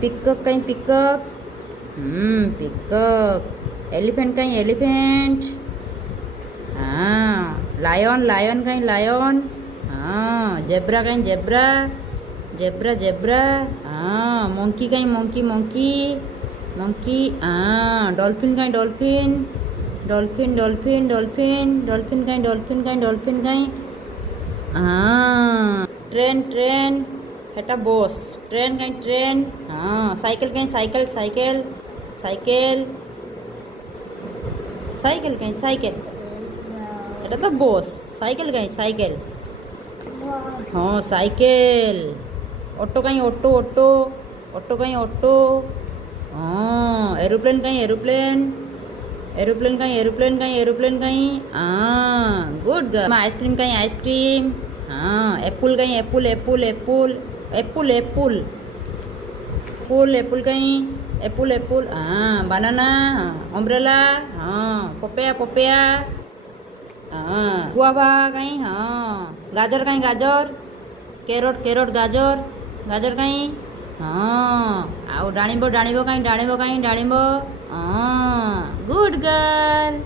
पिकक कहीं पिकक। पिकक। एलिफेंट कहीं एलिफेंट। हाँ। लायन लायन कहीं लायन। हाँ। जेब्रा कहीं जेब्रा। Zebra zebra. हाँ। मंकी कहीं मंकी मंकी। मंकी। हाँ। डॉल्फिन कहीं dolphin. Dolphin dolphin dolphin dolphin कहीं डॉल्फिन कहीं डॉल्फिन कहीं। हाँ। Train train. हेटा बस। ट्रेन कहीं ट्रेन। हाँ। साइकिल कहीं साइकिल साइकिल साइकिल साइकिल कहीं साइकिल। এটা তো বস। साइकिल कहीं साइकिल। हाँ साइकिल। ऑटो कहीं ऑटो ऑटो। ऑटो कहीं ऑटो। हाँ। एरोप्लेन कहीं एरोप्लेन। एरोप्लेन कहीं एरोप्लेन कहीं एरोप्लेन कहीं। हाँ गुड गर्ल। आइसक्रीम कहीं आइसक्रीम। हाँ। एप्पल कहीं Apple Apple Apple Apple Apple Apple Apple कहीं एप्पल एप्पल। हाँ। बनाना। हाँ। अम्ब्रेला। हाँ। Papaya papaya. हाँ। गुआवा कहीं। हाँ। गाजर कहीं गाजर। कैरोट कैरोट गाजर। गाजर कहीं। हाँ। आउ डाणिंब डाणिंब कहीं डाणिंब कहीं डाणिंब। हाँ गुड गर्ल।